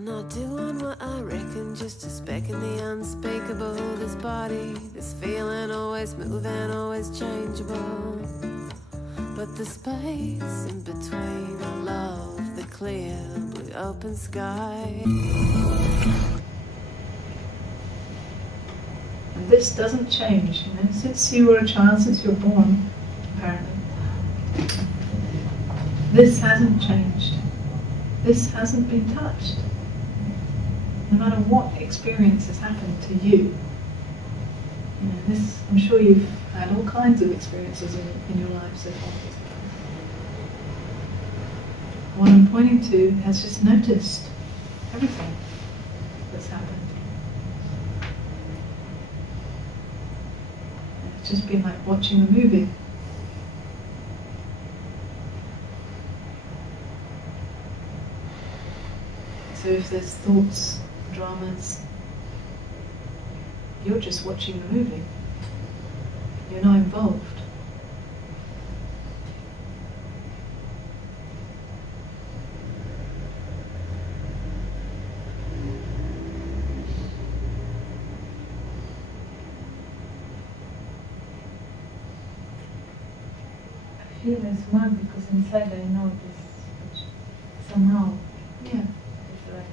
I'm not doing what I reckon, just a speck in the unspeakable. This body, this feeling, always moving, always changeable. But the space in between, I love the clear blue open sky. And this doesn't change, since you were a child, since you were born, apparently. This hasn't changed. This hasn't been touched. No matter what experience has happened to you. This, I'm sure you've had all kinds of experiences in your life so far. What I'm pointing to has just noticed everything that's happened. It's just been like watching a movie. So if there's thoughts, dramas, you're just watching the movie. You're not involved. I feel as one because inside I know this somehow. Yeah. It's like,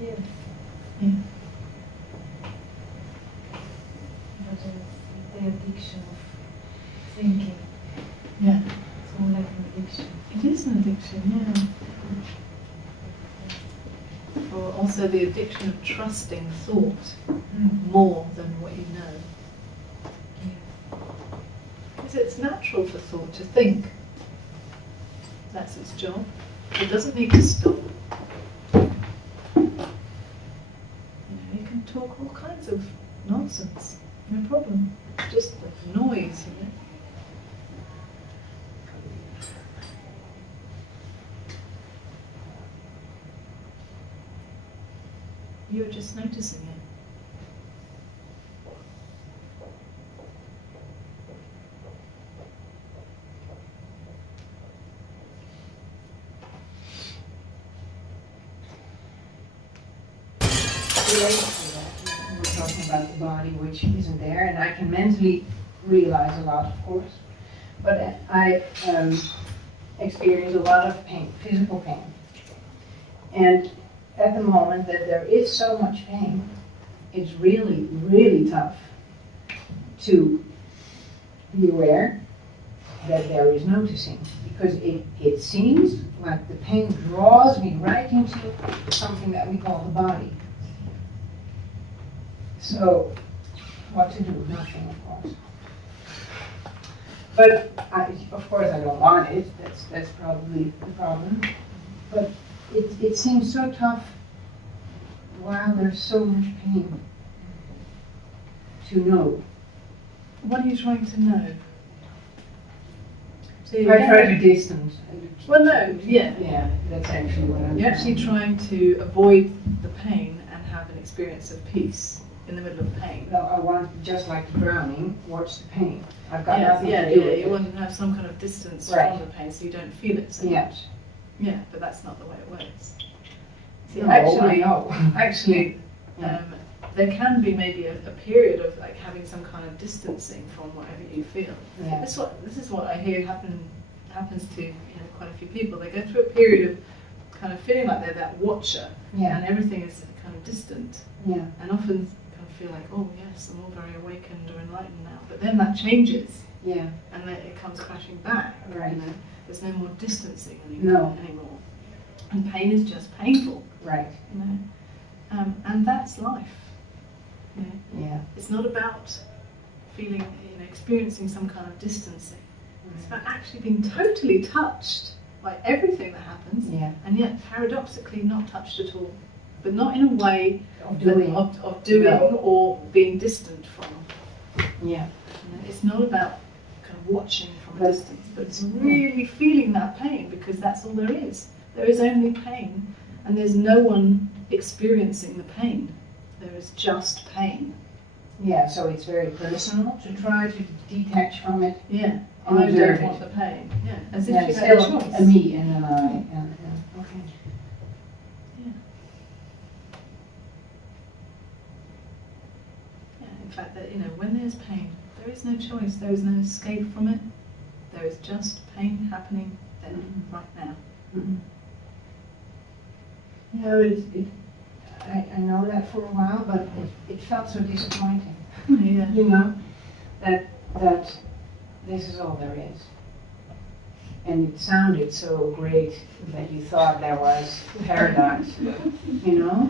yes. Yeah. But it's the addiction of thinking. Yeah. It's more like an addiction. It is an addiction, yeah. Or also the addiction of trusting thought more than what you know. Because it's natural for thought to think. That's its job. It doesn't need to stop. You can talk all kinds of nonsense. No problem. Just noise, You're just noticing it. Related to that, we're talking about the body which isn't there, and I can mentally realize a lot, of course, but I experience a lot of pain, physical pain. And at the moment that there is so much pain, it's really, really tough to be aware that there is noticing, because it seems like the pain draws me right into something that we call the body. So, what to do? Nothing, of course. But of course, I don't want it. That's probably the problem. But it seems so tough while there's so much pain to know. What are you trying to know? So I try to distance. Well, no, yeah. Yeah, that's actually what I'm You're actually trying to avoid the pain and have an experience of peace in the middle of pain. No, I want, just like drowning, watch the pain. I've got nothing Yeah, to do with you it. want to have some kind of distance Right. from the pain so you don't feel it so Yeah. much. Yeah, but that's not the way it works. See, No, actually, I know. actually, there can be maybe a period of like having some kind of distancing from whatever you feel. Yeah. This is what I hear happens to quite a few people. They go through a period of kind of feeling like they're that watcher, Yeah. and everything is kind of distant, Yeah. and often kind of feel like, oh yes, I'm all very awakened or enlightened now. But then that changes, Yeah. and then it comes crashing back. Right. There's no more distancing anymore. And pain is just painful. Right. And that's life. Yeah. It's not about feeling, experiencing some kind of distancing. It's about actually being totally touched by everything that happens, Yeah. and yet paradoxically not touched at all. But not in a way Of doing. of doing No. or being distant from. Yeah. It's not about kind of watching from a But- distance, but it's really feeling that pain, because that's all there is. There is only pain, and there's no one experiencing the pain. There is just pain. Yeah, so it's very personal to try to detach from it. Yeah. And I observe don't want it. the pain. Yeah. As if Yeah, you had a still choice. a me and an I. And, okay. fact that, you know, when there's pain, there is no choice, there is no escape from it. There is just pain happening there, right now. I know that for a while, but it felt so disappointing. Yeah. You know, that this is all there is. And it sounded so great that you thought there was paradise, you know?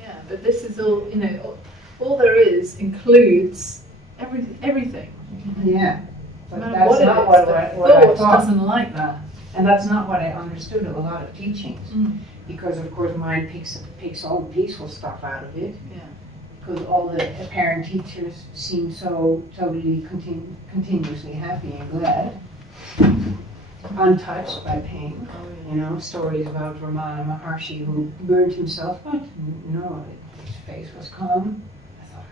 Yeah, but this is all, you know, all there is includes everything. Yeah. But No matter that's what it not is, what I thought thought. doesn't like that. And that's not what I understood of a lot of teachings. Because of course mind picks all the peaceful stuff out of it. Yeah. Because all the apparent teachers seem so totally continuously happy and glad, untouched by pain. Oh, yeah. You know, stories about Ramana Maharshi who burned himself, but no, his face was calm. I thought,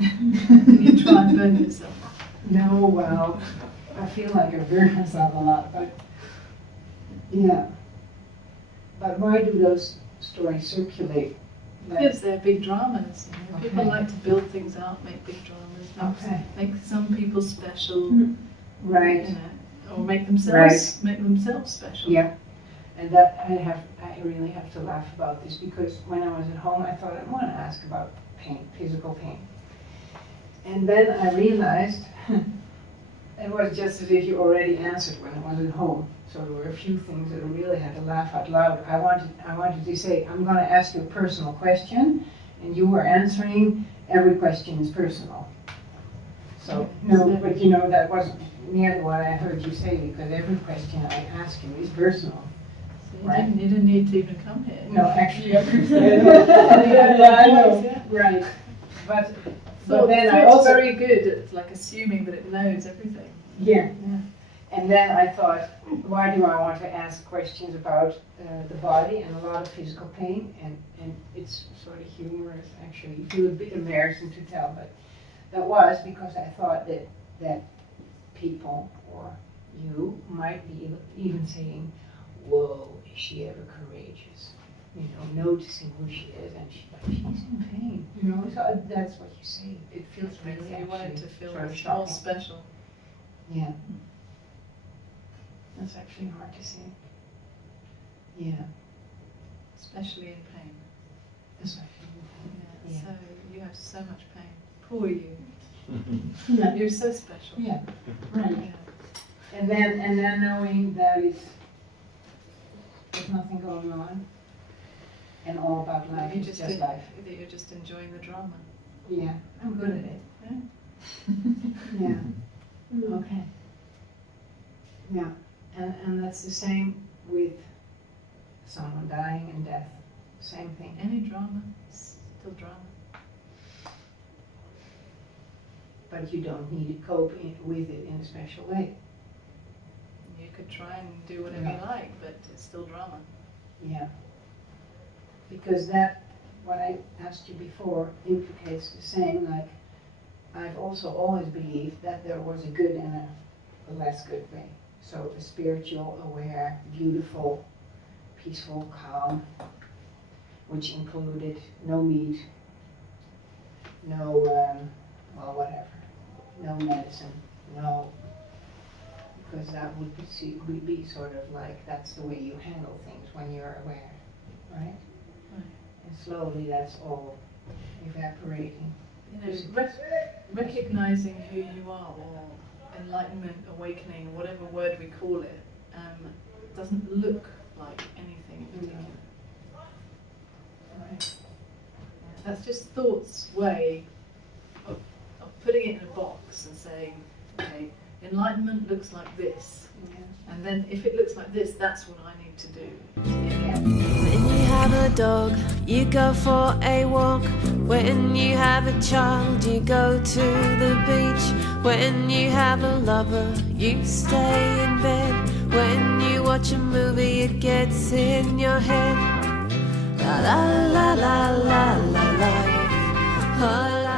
I want to do that. Did you try and burn yourself? No, well, I feel like I burn myself a lot, but yeah. But why do those stories circulate? Because they're big dramas. You know? People Okay. like to build things up, make big dramas, Okay. make some people special, Right. you know, or make themselves special. Yeah. And that I really have to laugh about this because when I was at home, I thought I want to ask about pain, physical pain. And then I realized it was just as if you already answered when I was at home. So there were a few things that I really had to laugh out loud. I wanted to say, I'm going to ask you a personal question, and you were answering, every question is personal. So, no, but you know, that wasn't nearly what I heard you say, because every question I ask you is personal. So Right. you didn't need to even come here. No, actually, I could say yeah, I know. Yeah. Right. But So then I it's also, very good at like assuming that it knows everything. yeah. Yeah. And then I thought, why do I want to ask questions about the body and a lot of physical pain? And it's sort of humorous, actually. You feel a bit embarrassing to tell, but that was because I thought that people, or you, might be even saying, whoa, is she ever courageous? You know, noticing who she is, and but she's in pain. You know, so that's what you say. It feels really You wanted actually to feel sort of more shocking. special. Yeah. That's actually hard to say. Yeah. Especially in pain. Especially. Yeah. Yeah. So you have so much pain. Poor you. Yeah. You're so special. Yeah. Right. Yeah. And then knowing that there's nothing going on, and all about life You is just just life. that you're just enjoying the drama. Yeah. I'm good at it. Yeah. Yeah. Okay. Yeah. And that's the same with someone dying and death. Same thing. Any drama, is still drama. But you don't need to cope with it in a special way. You could try and do whatever Yeah. you like, but it's still drama. Yeah. Because that, what I asked you before, implicates the same, like, I've also always believed that there was a good and a less good way. So a spiritual, aware, beautiful, peaceful, calm, which included no meat, no, well, whatever, no medicine, no, because that would be sort of like, that's the way you handle things when you're aware, right? And slowly that's all evaporating. You know, recognizing who you are, or enlightenment, awakening, whatever word we call it, doesn't look like anything in particular. Right. That's just thought's way of putting it in a box and saying, okay, enlightenment looks like this. Yeah. And then if it looks like this, that's what I need to do. When you have a dog, you go for a walk. When you have a child, you go to the beach. When you have a lover, you stay in bed. When you watch a movie, it gets in your head. La la la la la la la.